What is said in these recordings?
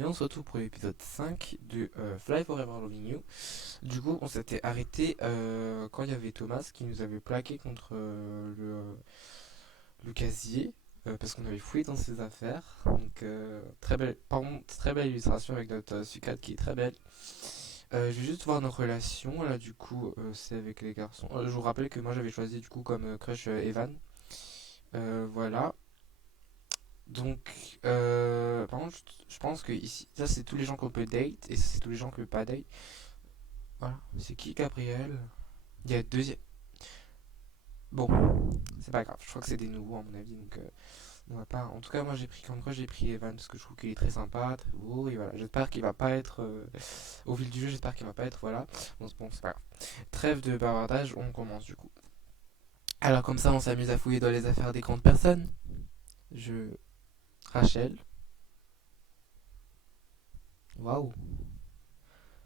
aujourd'hui on se retrouve pour l'épisode 5 de Fly Forever Loving You. Du coup, on s'était arrêté quand il y avait Thomas qui nous avait plaqué contre le casier parce qu'on avait fouillé dans ses affaires. Donc, très belle, pardon, très belle illustration avec notre sucade qui est très belle. Je vais juste voir nos relations. Là, du coup, c'est avec les garçons. Je vous rappelle que moi j'avais choisi du coup comme crush Evan. Voilà. Donc, par contre, je pense que ici, ça c'est tous les gens qu'on peut date et ça c'est tous les gens qu'on peut pas date. Voilà. C'est qui Gabriel? Il y a deux. Bon, c'est pas grave. Je crois que c'est des nouveaux à mon avis. Donc, on va pas. En tout cas, moi j'ai pris comme quoi j'ai pris Evan parce que je trouve qu'il est très sympa, très beau. Et voilà. J'espère qu'il va pas être. Au fil du jeu, j'espère qu'il va pas être. Voilà. Bon, c'est pas grave. Trêve de bavardage, on commence du coup. Alors, comme ça, on s'amuse à fouiller dans les affaires des grandes personnes. Je. Rachel. Waouh.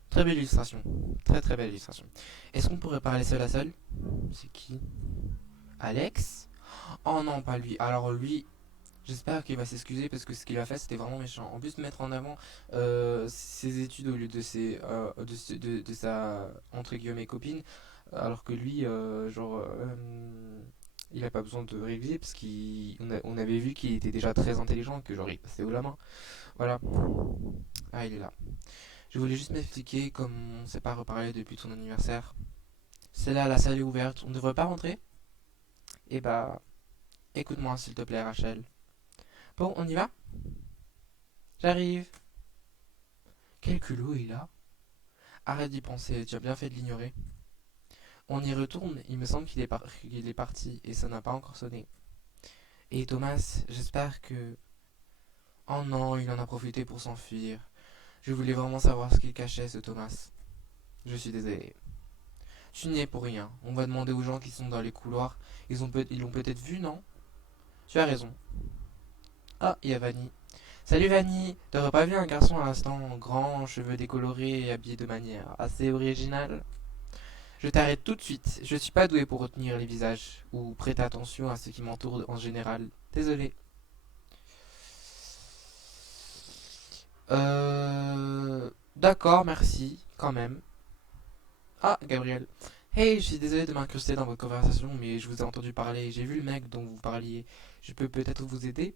Très belle illustration. Très très belle illustration. Est-ce qu'on pourrait parler seul à seul? C'est qui? Alex? Oh non, pas lui. Alors lui, j'espère qu'il va s'excuser parce que ce qu'il a fait c'était vraiment méchant. En plus, mettre en avant ses études au lieu de, de sa entre guillemets copine, alors que lui, il a pas besoin de réviser parce on avait vu qu'il était déjà très intelligent, que genre il passait haut la main. Voilà. Ah, il est là. Je voulais juste m'expliquer comme on s'est pas reparlé depuis ton anniversaire. C'est là, la salle est ouverte. On ne devrait pas rentrer? Eh bah, écoute-moi s'il te plaît, Rachel. Bon, on y va? J'arrive. Quel culot il a? Arrête d'y penser, tu as bien fait de l'ignorer. On y retourne, il me semble qu'il est parti et ça n'a pas encore sonné. Et Thomas, j'espère que... Oh non, il en a profité pour s'enfuir. Je voulais vraiment savoir ce qu'il cachait, ce Thomas. Je suis désolé. Tu n'y es pour rien. On va demander aux gens qui sont dans les couloirs. Ils l'ont peut-être vu, non? Tu as raison. Ah, il y a Vanny. Salut Vanny, t'aurais pas vu un garçon à l'instant, grand, cheveux décolorés et habillé de manière assez originale? Je t'arrête tout de suite, je suis pas doué pour retenir les visages, ou prêter attention à ce qui m'entoure en général. Désolé. D'accord, merci, quand même. Ah, Gabriel. Hey, je suis désolé de m'incruster dans votre conversation, mais je vous ai entendu parler, j'ai vu le mec dont vous parliez. Je peux peut-être vous aider?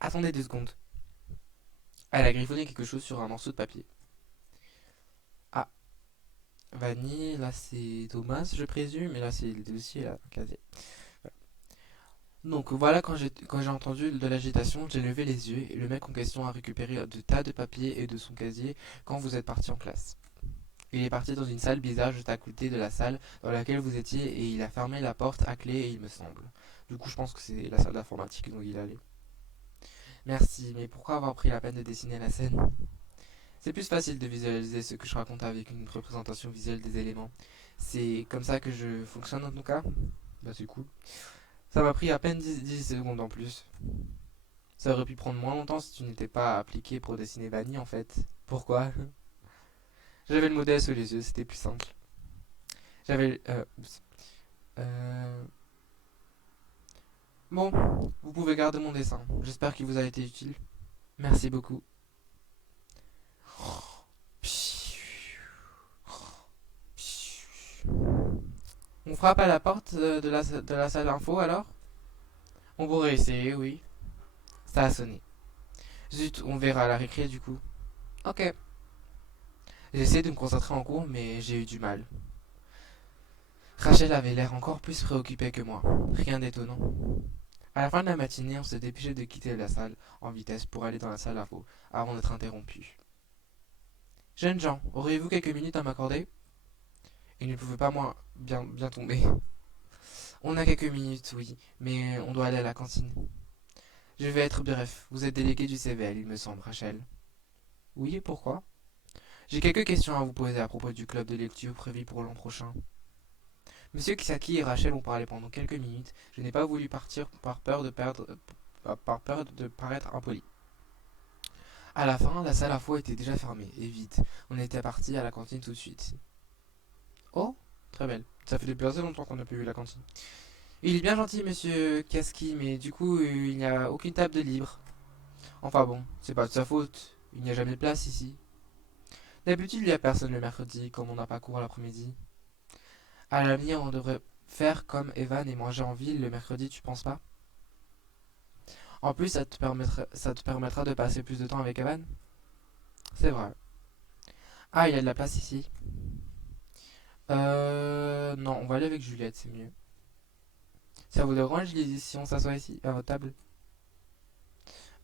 Attendez 2 secondes. Elle a griffonné quelque chose sur un morceau de papier. Ah, Vanille, là c'est Thomas, je présume, et là c'est le dossier, là, casier. Voilà. Donc voilà, quand j'ai entendu de l'agitation, j'ai levé les yeux et le mec en question a récupéré de tas de papiers et de son casier quand vous êtes parti en classe. Il est parti dans une salle bizarre juste à côté de la salle dans laquelle vous étiez et il a fermé la porte à clé, il me semble. Du coup, je pense que c'est la salle d'informatique où il allait. Merci, mais pourquoi avoir pris la peine de dessiner la scène? C'est plus facile de visualiser ce que je raconte avec une représentation visuelle des éléments. C'est comme ça que je fonctionne en tout cas. Bah c'est cool. Ça m'a pris à peine 10 secondes en plus. Ça aurait pu prendre moins longtemps si tu n'étais pas appliqué pour dessiner Vanille en fait. Pourquoi? J'avais le modèle sous les yeux, c'était plus simple. J'avais... oups. Euh, Bon, vous pouvez garder mon dessin. J'espère qu'il vous a été utile. Merci beaucoup. On frappe à la porte de la salle d'info alors? On pourrait essayer, oui. Ça a sonné. Zut, on verra à la récré du coup. Ok. J'essaie de me concentrer en cours, mais j'ai eu du mal. Rachel avait l'air encore plus préoccupée que moi. Rien d'étonnant. À la fin de la matinée, on s'est dépêché de quitter la salle en vitesse pour aller dans la salle d'info avant d'être interrompu. Jeunes gens, auriez-vous quelques minutes à m'accorder? Il ne pouvait pas moins bien tomber. On a quelques minutes, oui, mais on doit aller à la cantine. Je vais être bref. Vous êtes délégué du CVL, il me semble, Rachel. Oui, pourquoi? J'ai quelques questions à vous poser à propos du club de lecture prévu pour l'an prochain. Monsieur Kisaki et Rachel ont parlé pendant quelques minutes. Je n'ai pas voulu partir par peur de paraître impoli. À la fin, la salle à fois était déjà fermée et vide. On était parti à la cantine tout de suite. Oh, très belle. Ça fait depuis assez longtemps qu'on n'a plus vu la cantine. Il est bien gentil, monsieur Kaski, mais du coup, il n'y a aucune table de libre. Enfin bon, c'est pas de sa faute. Il n'y a jamais de place ici. D'habitude, il n'y a personne le mercredi, comme on n'a pas cours l'après-midi. À l'avenir, on devrait faire comme Evan et manger en ville le mercredi, tu penses pas? En plus, ça te permettra de passer plus de temps avec Evan. C'est vrai. Ah, il y a de la place ici. Non, on va aller avec Juliette, c'est mieux. Ça vous dérange si on s'assoit ici, à votre table?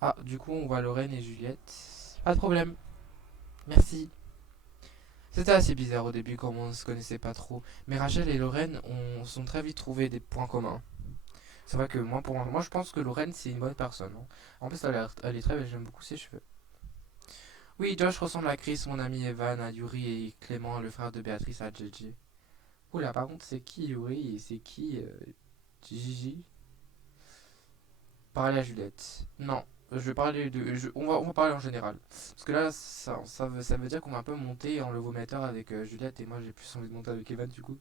Ah, du coup, on voit Lorraine et Juliette. Pas de problème. Merci. C'était assez bizarre au début, comme on se connaissait pas trop. Mais Rachel et Lorraine sont très vite trouvé des points communs. C'est vrai que moi, je pense que Lorraine, c'est une bonne personne, hein. En plus, elle est très belle, j'aime beaucoup ses cheveux. Oui, Josh ressemble à Chris, mon ami Evan, à Yuri et Clément, le frère de Béatrice, à Gigi. Oula, par contre, c'est qui Yuri et c'est qui Gigi? Parler à Juliette. Non, je vais parler de. On va parler en général. Parce que là, ça veut dire qu'on va un peu monter en levométeur avec Juliette et moi j'ai plus envie de monter avec Evan du coup.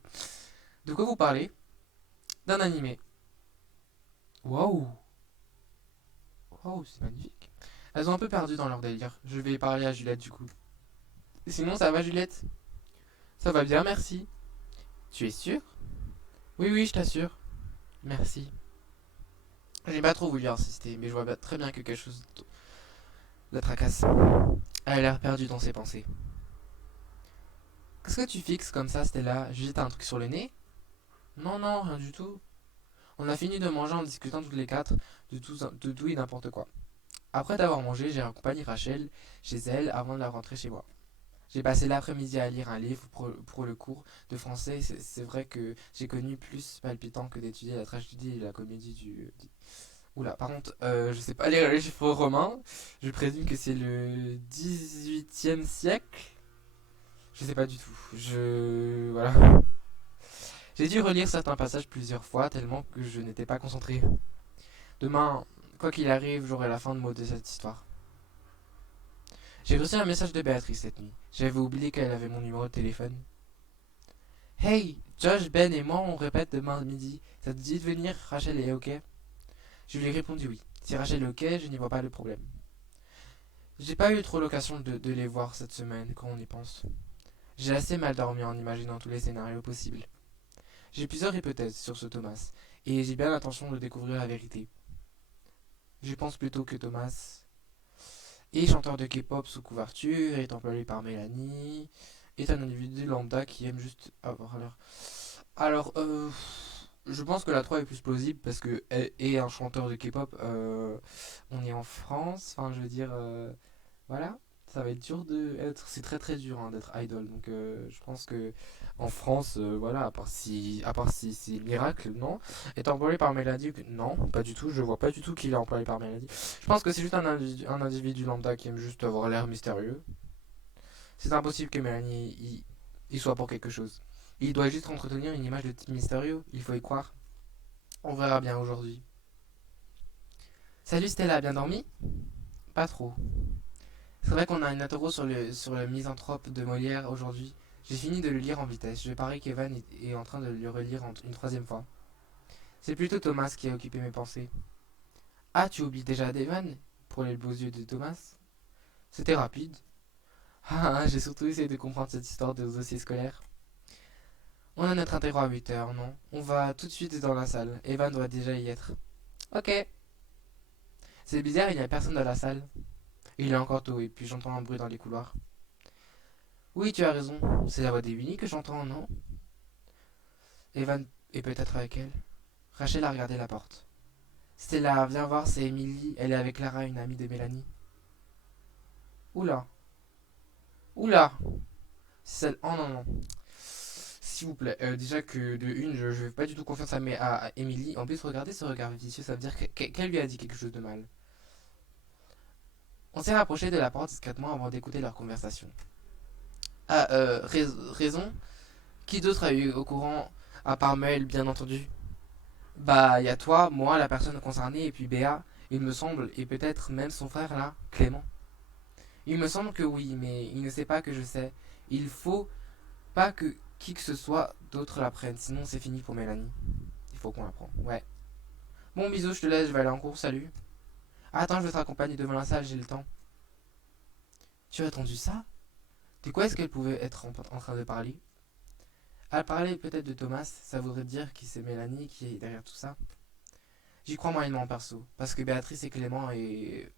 De quoi vous parlez? D'un animé. Waouh! Waouh, c'est magnifique. Elles ont un peu perdu dans leur délire. Je vais parler à Juliette du coup. Sinon, ça va Juliette? Ça va bien, merci. Tu es sûre? Oui, oui, je t'assure. Merci. J'ai pas trop voulu insister, mais je vois très bien que quelque chose la tracasse. Elle a l'air perdue dans ses pensées. Qu'est-ce que tu fixes comme ça, Stella? Juste un truc sur le nez? Non, non, rien du tout. On a fini de manger en discutant tous les quatre de tout et n'importe quoi. Après d'avoir mangé, j'ai accompagné Rachel chez elle avant de la rentrer chez moi. J'ai passé l'après-midi à lire un livre pour le cours de français. C'est vrai que j'ai connu plus palpitant que d'étudier la tragédie et la comédie Oula, par contre, je sais pas lire les chiffres romains. Je présume que c'est le 18e siècle. Je sais pas du tout. Voilà. J'ai dû relire certains passages plusieurs fois tellement que je n'étais pas concentré. Demain, quoi qu'il arrive, j'aurai la fin de mot de cette histoire. J'ai reçu un message de Béatrice cette nuit. J'avais oublié qu'elle avait mon numéro de téléphone. Hey, Josh, Ben et moi on répète demain midi. Ça te dit de venir? Rachel est ok? Je lui ai répondu oui. Si Rachel est ok, je n'y vois pas de problème. J'ai pas eu trop l'occasion de les voir cette semaine quand on y pense. J'ai assez mal dormi en imaginant tous les scénarios possibles. J'ai plusieurs hypothèses sur ce Thomas, et j'ai bien l'intention de découvrir la vérité. Je pense plutôt que Thomas est chanteur de K-pop sous couverture, est employé par Mélanie, est un individu lambda qui aime juste avoir l'air. Alors, je pense que la 3 est plus plausible parce que est un chanteur de K-pop, on est en France, enfin je veux dire, voilà, ça va être dur de être, c'est très très dur hein, d'être idol, donc je pense que en France, voilà, à part si c'est miracle, non. Est employé par Mélanie, non, pas du tout, je vois pas du tout qu'il est employé par Mélanie. Je pense que c'est juste un individu lambda qui aime juste avoir l'air mystérieux. C'est impossible que Mélanie il soit pour quelque chose. Il doit juste entretenir une image de type mystérieux, il faut y croire. On verra bien aujourd'hui. Salut Stella, bien dormi? Pas trop. C'est vrai qu'on a une interro sur le misanthrope de Molière aujourd'hui. J'ai fini de le lire en vitesse. Je parie qu'Evan est en train de le relire une troisième fois. C'est plutôt Thomas qui a occupé mes pensées. Ah, tu oublies déjà d'Evan? Pour les beaux yeux de Thomas. C'était rapide. Ah, j'ai surtout essayé de comprendre cette histoire de dossier scolaire. On a notre interro à 8h, non? On va tout de suite dans la salle. Evan doit déjà y être. Ok. C'est bizarre, il n'y a personne dans la salle. Il est encore tôt et puis j'entends un bruit dans les couloirs. Oui, tu as raison. C'est la voix d'Emily que j'entends, non? Evan est peut-être avec elle. Rachel a regardé la porte. Stella, viens voir, c'est Emily. Elle est avec Clara, une amie de Mélanie. Oula. Oula. C'est celle. Oh non, non. S'il vous plaît. Déjà que de une, je fais pas du tout confiance à Emily. En plus, regardez ce regard vicieux, ça veut dire qu'elle lui a dit quelque chose de mal. On s'est rapproché de la porte discrètement avant d'écouter leur conversation. Ah, raison? Qui d'autre a eu au courant, à part Mel, bien entendu? Bah, il y a toi, moi, la personne concernée, et puis Béa, il me semble, et peut-être même son frère là, Clément. Il me semble que oui, mais il ne sait pas que je sais. Il faut pas que qui que ce soit d'autre l'apprenne, sinon c'est fini pour Mélanie. Il faut qu'on l'apprenne. Ouais. Bon, bisous, je te laisse, je vais aller en cours, salut. Ah, attends, je vais te raccompagner devant la salle, j'ai le temps. Tu as entendu ça? De quoi est-ce qu'elle pouvait être en train de parler? Elle parlait peut-être de Thomas, ça voudrait dire que c'est Mélanie qui est derrière tout ça. J'y crois moyennement perso, parce que Béatrice et Clément est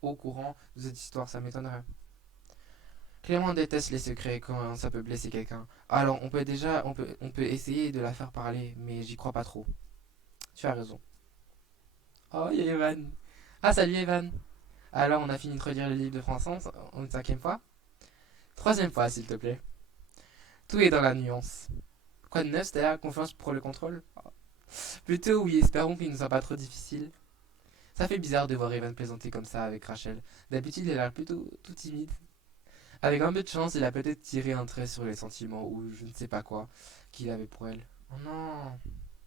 au courant de cette histoire, ça m'étonnerait. Clément déteste les secrets quand ça peut blesser quelqu'un. Alors on peut essayer de la faire parler, mais j'y crois pas trop. Tu as raison. Oh, il y a Evan. Ah, salut Evan. Alors on a fini de relire le livre de français une cinquième fois? Troisième fois, s'il te plaît. Tout est dans la nuance. Quoi de neuf, c'est-à-dire confiance pour le contrôle? Plutôt oui, espérons qu'il ne soit pas trop difficile. Ça fait bizarre de voir Evan plaisanter comme ça avec Rachel. D'habitude, il a l'air plutôt tout timide. Avec un peu de chance, il a peut-être tiré un trait sur les sentiments ou je ne sais pas quoi qu'il avait pour elle. Oh non,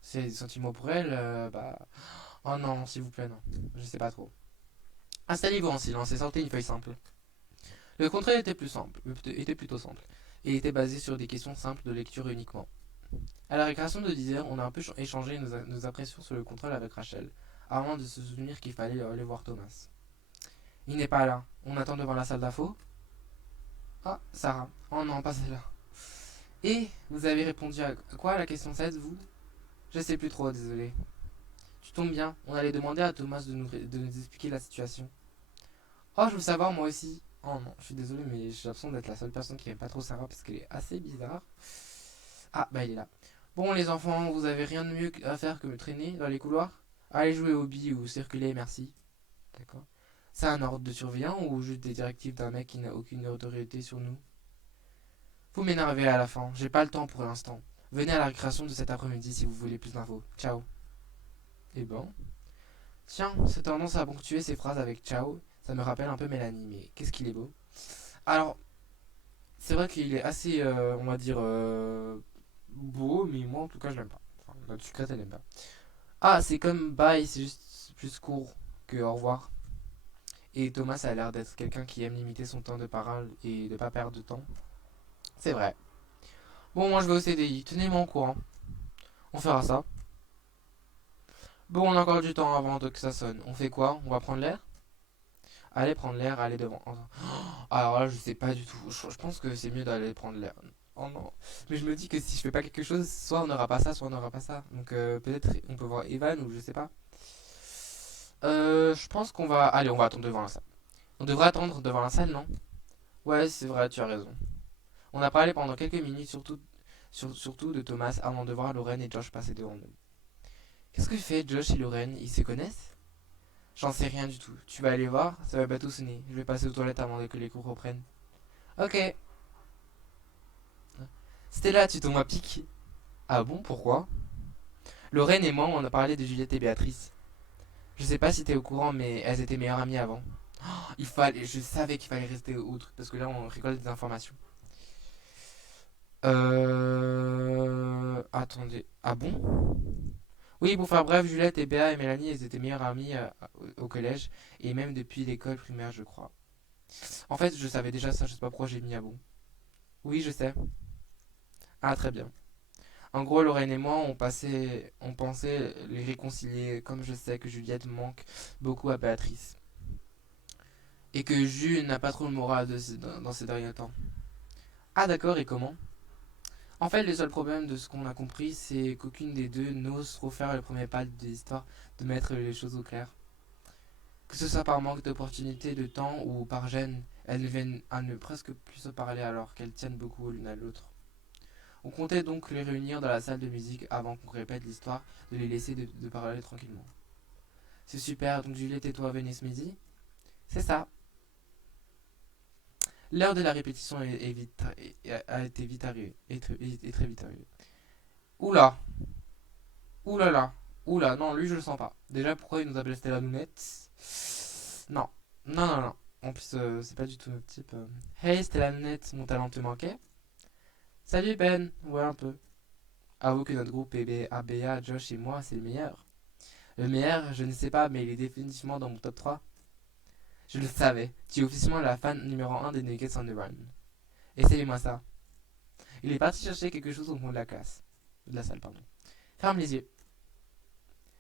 c'est des sentiments pour elle, bah. Oh non, s'il vous plaît, non. Je sais pas trop. Installez-vous en silence et sortez une feuille simple. Le contrat était plutôt simple, et était basé sur des questions simples de lecture uniquement. À la récréation de 10 heures, on a un peu échangé nos impressions sur le contrôle avec Rachel, avant de se souvenir qu'il fallait aller voir Thomas. Il n'est pas là. On attend devant la salle d'info. Ah, Sarah. Oh non, pas celle-là. Et vous avez répondu à quoi à la question 16, vous? Je sais plus trop, désolé. Tu tombes bien, on allait demander à Thomas de nous expliquer la situation. Oh, je veux savoir moi aussi. Oh non, je suis désolé, mais j'ai l'impression d'être la seule personne qui aime pas trop Sarah parce qu'elle est assez bizarre. Ah, bah il est là. Bon, les enfants, vous avez rien de mieux à faire que me traîner dans les couloirs? Allez jouer au billes ou circuler, merci. D'accord. C'est un ordre de surveillant ou juste des directives d'un mec qui n'a aucune autorité sur nous? Vous m'énervez à la fin, j'ai pas le temps pour l'instant. Venez à la récréation de cet après-midi si vous voulez plus d'infos. Ciao. Et bon. Tiens, cette tendance à ponctuer ses phrases avec ciao, ça me rappelle un peu Mélanie, mais qu'est-ce qu'il est beau. Alors, c'est vrai qu'il est assez, on va dire, beau, mais moi en tout cas je l'aime pas. Enfin, notre sucrète elle aime pas. Ah, c'est comme bye, c'est juste plus court que au revoir. Et Thomas a l'air d'être quelqu'un qui aime limiter son temps de parole et de pas perdre de temps. C'est vrai. Bon, moi je vais au CDI, tenez-moi au courant. On fera ça. Bon, on a encore du temps avant que ça sonne. On fait quoi? On va prendre l'air? Allez prendre l'air, allez devant. Alors là, je sais pas du tout. Je pense que c'est mieux d'aller prendre l'air. Oh non. Mais je me dis que si je fais pas quelque chose, soit on n'aura pas ça, soit on n'aura pas ça. Donc peut-être on peut voir Evan ou je sais pas. Je pense qu'on va. Allez, on va attendre devant la salle. On devrait attendre devant la salle, non? Ouais, c'est vrai, tu as raison. On a parlé pendant quelques minutes, surtout de Thomas, avant de voir Lorraine et Josh passer devant nous. Qu'est-ce que fait Josh et Lorraine? Ils se connaissent? J'en sais rien du tout. Tu vas aller voir? Ça va bientôt sonner. Je vais passer aux toilettes avant que les cours reprennent. Ok. Stella, tu tombes à pic. Ah bon, pourquoi? Lorraine et moi, on a parlé de Juliette et Béatrice. Je sais pas si t'es au courant, mais elles étaient meilleures amies avant. Je savais qu'il fallait rester au truc, parce que là, on récolte des informations. Attendez. Ah bon? Oui, pour faire bref, Juliette et Béa et Mélanie, elles étaient meilleures amies au collège, et même depuis l'école primaire, je crois. En fait, je savais déjà ça, je sais pas pourquoi j'ai mis à bon. Oui, je sais. Ah, très bien. En gros, Lorraine et moi, on pensait les réconcilier, comme je sais que Juliette manque beaucoup à Béatrice. Et que Jules n'a pas trop le moral dans ces derniers temps. Ah d'accord, et comment? En fait, le seul problème de ce qu'on a compris, c'est qu'aucune des deux n'ose trop faire le premier pas de l'histoire de mettre les choses au clair. Que ce soit par manque d'opportunité, de temps ou par gêne, elles viennent à ne presque plus se parler alors qu'elles tiennent beaucoup l'une à l'autre. On comptait donc les réunir dans la salle de musique avant qu'on répète l'histoire, de les laisser de parler tranquillement. C'est super, donc Juliette et toi venez ce midi? C'est ça. L'heure de la répétition a été vite arrivée, est très vite arrivée. Oula, oulala, oula, non, lui je le sens pas. Déjà, pourquoi il nous appelle Stella Nounette? Non, non, non, non. En plus, c'est pas du tout notre type. Hey Stella Nounette, mon talent te manquait? Salut Ben, ouais un peu. Avoue que notre groupe ABA, Josh et moi, c'est le meilleur. Le meilleur, je ne sais pas, mais il est définitivement dans mon top 3. Je le savais, tu es officiellement la fan numéro un des Nuggets on the Run. Essayez-moi ça. Il est parti chercher quelque chose au fond de la classe. De la salle, pardon. Ferme les yeux.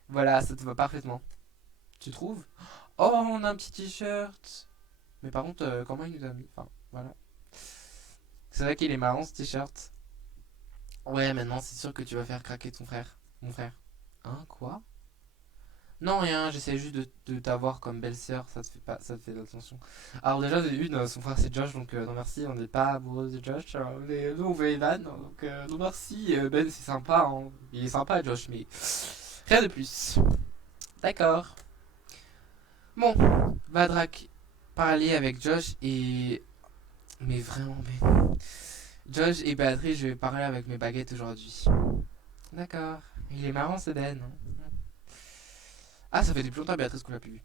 Voilà, ça te va parfaitement. Tu trouves? Oh, on a un petit t-shirt. Mais par contre, comment il nous a mis? Enfin, voilà. C'est vrai qu'il est marrant ce t-shirt. Ouais, maintenant c'est sûr que tu vas faire craquer ton frère. Mon frère. Hein, quoi? Non, rien, j'essaie juste de t'avoir comme belle-sœur, ça te fait pas, ça te fait de l'attention. Alors déjà, une, son frère c'est Josh, donc non merci, on n'est pas amoureux de Josh, mais nous on veut Evan, donc non merci, Ben c'est sympa, hein. Il est sympa Josh, mais rien de plus. D'accord. Bon, Vadrak parler avec Josh et... Mais vraiment, mais... Josh et Béatrice, je vais parler avec mes baguettes aujourd'hui. D'accord. Il est marrant ce Ben, hein. Ah, ça fait depuis longtemps Béatrice qu'on l'a plus vu.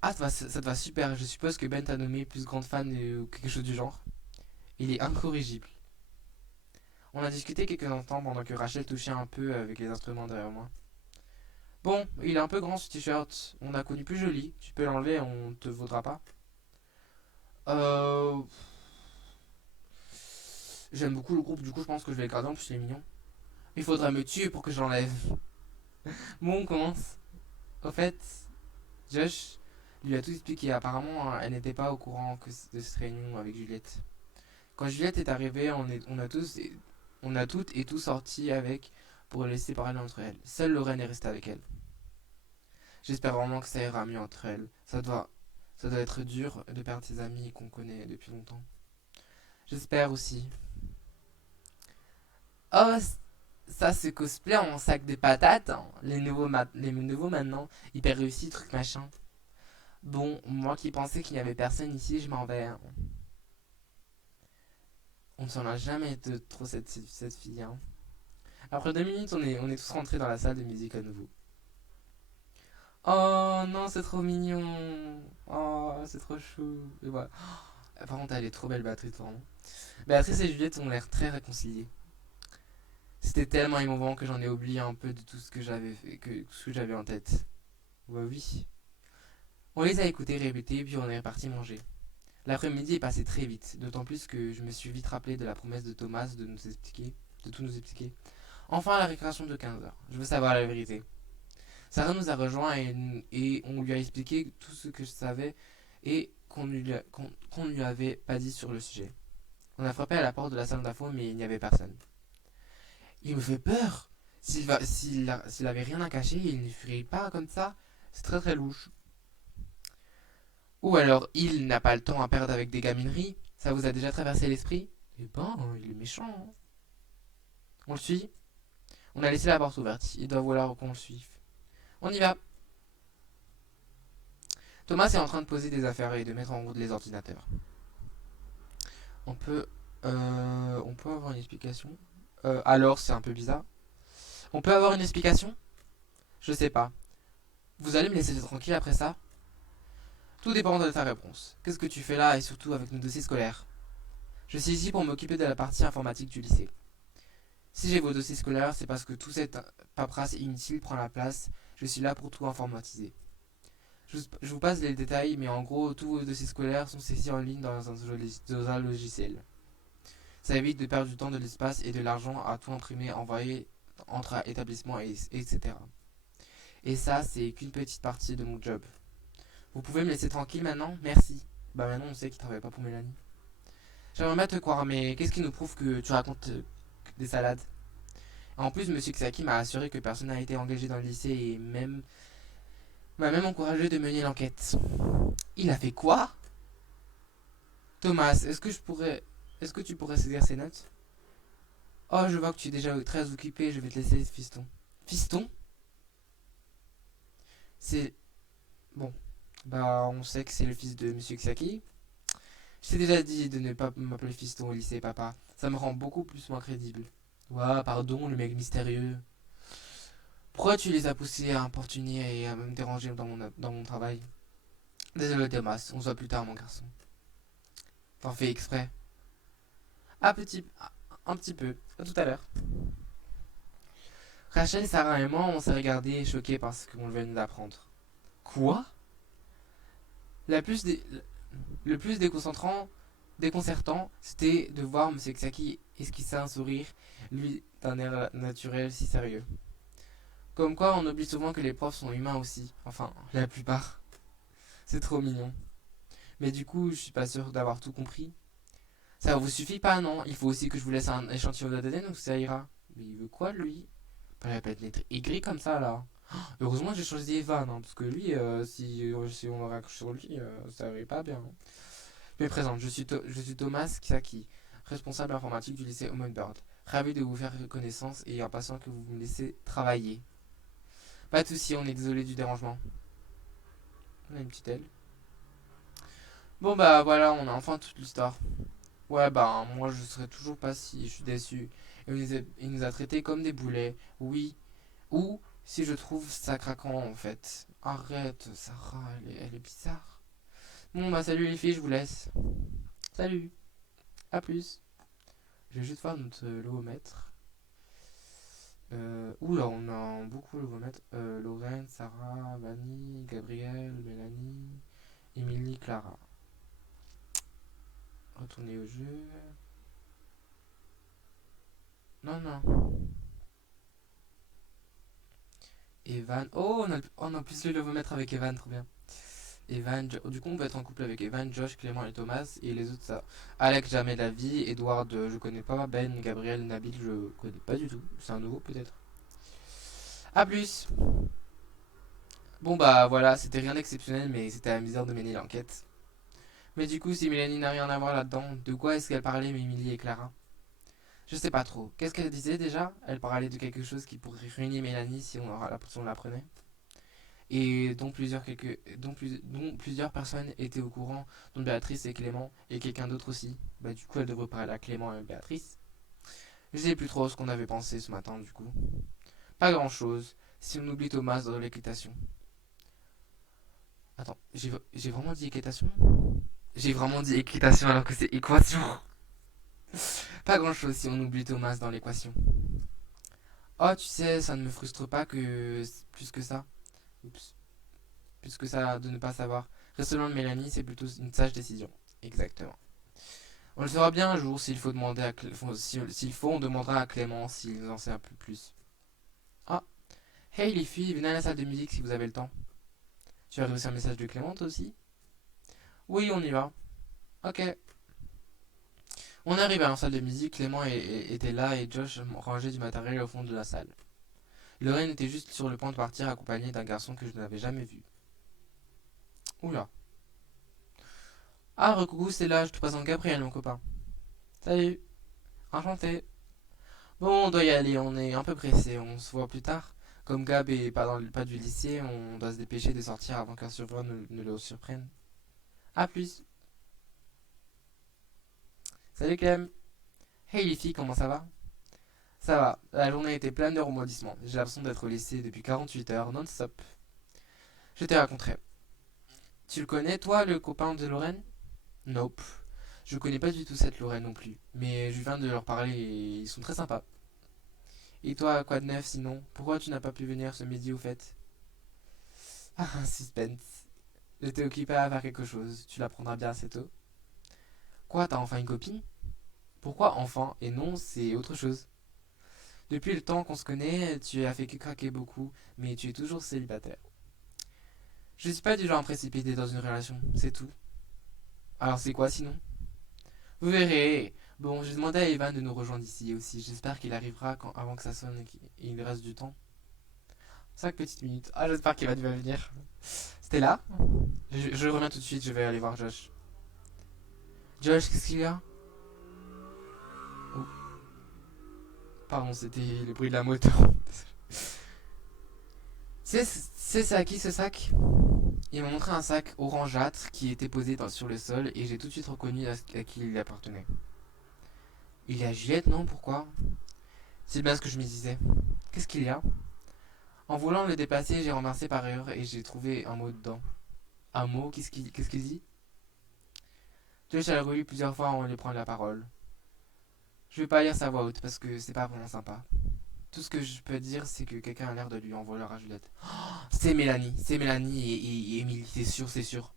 Ah, ça te va super. Je suppose que Ben t'a nommé plus grande fan ou quelque chose du genre. Il est incorrigible. On a discuté quelques instants pendant que Rachel touchait un peu avec les instruments derrière moi. Bon, il est un peu grand ce t-shirt. On a connu plus joli. Tu peux l'enlever, on te vaudra pas. Euh... J'aime beaucoup le groupe, du coup je pense que je vais le garder, en plus il est mignon. Il faudra me tuer pour que je l'enlève. Bon, on commence. Au fait, Josh lui a tout expliqué. Apparemment, hein, elle n'était pas au courant de cette réunion avec Juliette. Quand Juliette est arrivée, on a toutes et tous sorti avec pour laisser parler entre elles. Seule Lorraine est restée avec elle. J'espère vraiment que ça ira mieux entre elles. Ça doit être dur de perdre ses amis qu'on connaît depuis longtemps. J'espère aussi. Oh, ça se cosplay en sac de patates, hein. Les nouveaux maintenant, hyper réussi, truc machin. Bon, moi qui pensais qu'il n'y avait personne ici, je m'en vais, hein. On ne s'en a jamais de trop cette fille, hein. Après 2 minutes, on est tous rentrés dans la salle de musique à nouveau. Oh non, c'est trop mignon. Oh, c'est trop chou. Et voilà. Par contre, elle est trop belle, Béatrice, vraiment. Béatrice et Juliette ont l'air très réconciliées. C'était tellement émouvant que j'en ai oublié un peu de tout ce que j'avais fait, ce que j'avais en tête. Bah oui. On les a écoutés répéter, puis on est reparti manger. L'après-midi est passé très vite, d'autant plus que je me suis vite rappelé de la promesse de Thomas de tout nous expliquer. Enfin, la récréation de 15 heures. Je veux savoir la vérité. Sarah nous a rejoints et on lui a expliqué tout ce que je savais et qu'on ne lui avait pas dit sur le sujet. On a frappé à la porte de la salle d'info, mais il n'y avait personne. Il me fait peur. S'il avait rien à cacher, il ne ferait pas comme ça. C'est très très louche. Ou alors, il n'a pas le temps à perdre avec des gamineries. Ça vous a déjà traversé l'esprit? Eh ben, il est méchant, hein. On le suit? On a laissé la porte ouverte. Il doit vouloir qu'on le suive. On y va. Thomas est en train de poser des affaires et de mettre en route les ordinateurs. On peut, on peut avoir une explication. Alors, c'est un peu bizarre. On peut avoir une explication? Je sais pas. Vous allez me laisser tranquille après ça? Tout dépend de ta réponse. Qu'est-ce que tu fais là et surtout avec nos dossiers scolaires? Je suis ici pour m'occuper de la partie informatique du lycée. Si j'ai vos dossiers scolaires, c'est parce que toute cette paperasse inutile prend la place. Je suis là pour tout informatiser. Je vous passe les détails, mais en gros, tous vos dossiers scolaires sont saisis en ligne dans un logiciel. Ça évite de perdre du temps, de l'espace et de l'argent à tout imprimer, envoyer entre établissements, etc. Et ça, c'est qu'une petite partie de mon job. Vous pouvez me laisser tranquille maintenant? Merci. Bah maintenant, on sait qu'il travaille pas pour Mélanie. J'aimerais bien te croire, mais qu'est-ce qui nous prouve que tu racontes des salades? En plus, Monsieur Ksaki m'a assuré que personne n'a été engagé dans le lycée et m'a même encouragé de mener l'enquête. Il a fait quoi? Thomas, est-ce que tu pourrais saisir ces notes? Oh, je vois que tu es déjà très occupé, je vais te laisser, fiston. Fiston? C'est... Bon. Bah, on sait que c'est le fils de Monsieur Ksaki. Je t'ai déjà dit de ne pas m'appeler fiston au lycée, papa. Ça me rend beaucoup plus moins crédible. Ouah, pardon, le mec mystérieux. Pourquoi tu les as poussés à importuner et à me déranger dans mon travail? Désolé, Thomas, on se voit plus tard, mon garçon. T'en fais exprès. Ah, un petit peu. À tout à l'heure. Rachel, Sarah et moi, on s'est regardés choqués par ce qu'on venait d'apprendre. Quoi? La plus dé- Le plus déconcertant, c'était de voir Monsieur Ksaki esquisser un sourire, lui d'un air naturel si sérieux. Comme quoi, on oublie souvent que les profs sont humains aussi. Enfin, la plupart. C'est trop mignon. Mais du coup, je suis pas sûr d'avoir tout compris. Ça vous suffit pas, non? Il faut aussi que je vous laisse un échantillon d'ADN, donc ça ira. Mais il veut quoi, lui? Bah, il va pas être lettre Y comme ça, là. Heureusement que j'ai choisi Evan, hein, parce que lui, si on raccroche sur lui, ça irait pas bien, hein. Je me présente, je suis Thomas Kisaki, responsable informatique du lycée Bird. Ravi de vous faire connaissance et impatient que vous me laissez travailler. Pas de soucis, on est désolé du dérangement. On a une petite aile. Bon bah voilà, on a enfin toute l'histoire. Ouais bah moi je serais toujours pas si je suis déçu. Il nous a traités comme des boulets. Oui. Ou si je trouve ça craquant en fait. Arrête, Sarah, elle est bizarre. Bon bah salut les filles, je vous laisse. Salut, à plus. Je vais juste voir notre logomètre. Oula, on a beaucoup de logomètres. Lorraine, Sarah, Vanny, Gabrielle, Mélanie, Émilie, Clara. Retourner au jeu. Non, non. Evan. Oh, on a plus le logomètre avec Evan, trop bien. Du coup, on peut être en couple avec Evan, Josh, Clément et Thomas. Et les autres, ça. Alex, jamais de la vie. Edward, je connais pas. Ben, Gabriel, Nabil, je connais pas du tout. C'est un nouveau, peut-être. A plus. Bon, bah voilà, c'était rien d'exceptionnel, mais c'était la misère de mener l'enquête. Mais du coup, si Mélanie n'a rien à voir là-dedans, de quoi est-ce qu'elle parlait, Émilie et Clara? Je sais pas trop. Qu'est-ce qu'elle disait déjà? Elle parlait de quelque chose qui pourrait ruiner Mélanie si on l'apprenait. Et dont plusieurs personnes étaient au courant, dont Béatrice et Clément, et quelqu'un d'autre aussi. Bah du coup, elle devrait parler à Clément et Béatrice. Je sais plus trop ce qu'on avait pensé ce matin, du coup. Pas grand-chose, si on oublie Thomas dans l'équitation. Attends, j'ai vraiment dit équitation? J'ai vraiment dit équitation alors que c'est équation. Pas grand-chose si on oublie Thomas dans l'équation. Oh, tu sais, ça ne me frustre pas que plus que ça. Oups. Plus que ça de ne pas savoir. Rester loin de Mélanie, c'est plutôt une sage décision. Exactement. On le saura bien un jour s'il faut demander à s'il faut, on demandera à Clément s'il en sait un peu plus. Ah, hey les filles, venez à la salle de musique si vous avez le temps. Tu as reçu un message de Clément toi aussi? Oui, on y va. Ok. On arrive à la salle de musique, était là et Josh rangeait du matériel au fond de la salle. Lorraine était juste sur le point de partir accompagnée d'un garçon que je n'avais jamais vu. Oula. Ah, recoucou, c'est là, je te présente Gabriel, mon copain. Salut, enchanté. Bon, on doit y aller, on est un peu pressé, on se voit plus tard. Comme Gab est pas du lycée, on doit se dépêcher de sortir avant qu'un survol ne le surprenne. A plus. Salut Clem. Hey les filles, comment ça va? Ça va, la journée était pleine de rebondissements. J'ai l'impression d'être au lycée depuis 48 heures non-stop. Je te raconterai. Tu le connais, toi, le copain de Lorraine? Nope. Je connais pas du tout cette Lorraine non plus. Mais je viens de leur parler et ils sont très sympas. Et toi, quoi de neuf sinon? Pourquoi tu n'as pas pu venir ce midi au fait? Ah, un suspense. J'étais occupé à faire quelque chose. Tu l'apprendras bien assez tôt. Quoi, t'as enfin une copine? Pourquoi enfin? Et non, c'est autre chose. Depuis le temps qu'on se connaît, tu as fait que craquer beaucoup, mais tu es toujours célibataire. Je suis pas du genre à me précipiter dans une relation, c'est tout. Alors c'est quoi sinon? Vous verrez. Bon, j'ai demandé à Evan de nous rejoindre ici aussi. J'espère qu'il arrivera avant que ça sonne et qu'il reste du temps. 5 petites minutes. Ah, j'espère qu'Evan va venir. C'était là? Je reviens tout de suite, je vais aller voir Josh. Josh, qu'est-ce qu'il y a? Oh, pardon, c'était le bruit de la moto. C'est à qui ce sac? Il m'a montré un sac orangeâtre qui était posé sur le sol et j'ai tout de suite reconnu à qui il appartenait. Il est à Juliette, non? Pourquoi? C'est bien ce que je me disais. Qu'est-ce qu'il y a? En voulant le déplacer, j'ai ramassé par erreur et j'ai trouvé un mot dedans. Un mot? Qu'est-ce qu'il dit? Josh a relu plusieurs fois avant de prendre la parole. Je vais pas lire sa voix haute parce que c'est pas vraiment sympa. Tout ce que je peux dire, c'est que quelqu'un a l'air de lui envoyer à Juliette. C'est Mélanie et Emily, c'est sûr, c'est sûr.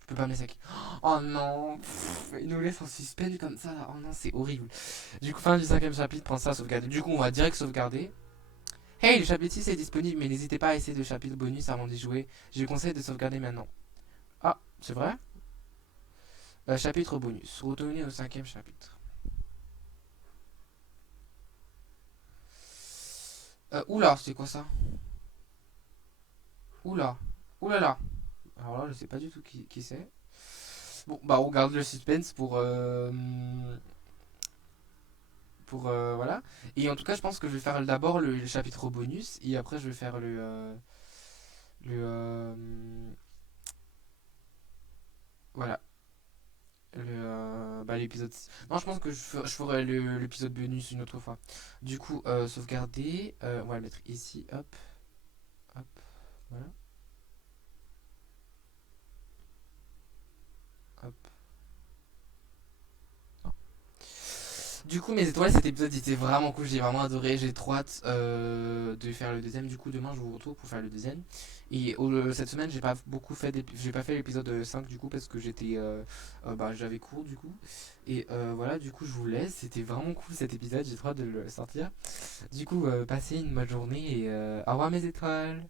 Je peux pas me laisser avec. Oh non, il nous laisse en suspense comme ça là. Oh non, c'est horrible. Du coup, fin du 5e chapitre, prends ça à sauvegarder. Du coup, on va direct sauvegarder. Hey, le chapitre 6 est disponible, mais n'hésitez pas à essayer le chapitre bonus avant d'y jouer. Je vous conseille de sauvegarder maintenant. Ah, c'est vrai? Chapitre bonus. Retournez au cinquième chapitre. Oula, c'est quoi ça? Oula. Oulala. Alors là, je sais pas du tout qui c'est. Bon, bah on garde le suspense pour voilà. Et en tout cas, je pense que je vais faire d'abord le chapitre bonus et après je vais faire le voilà l'épisode. Non, je pense que je ferai l'épisode bonus une autre fois. Du coup, sauvegarder, on va le mettre ici, hop, hop, voilà, hop. Du coup, mes étoiles, cet épisode était vraiment cool, j'ai vraiment adoré, j'ai trop hâte de faire le deuxième. Du coup, demain, je vous retrouve pour faire le deuxième. Et cette semaine, j'ai pas fait l'épisode 5 du coup parce que j'avais cours du coup. Et voilà, du coup, je vous laisse. C'était vraiment cool cet épisode, j'ai trop hâte de le sortir. Du coup, passez une bonne journée et au revoir mes étoiles.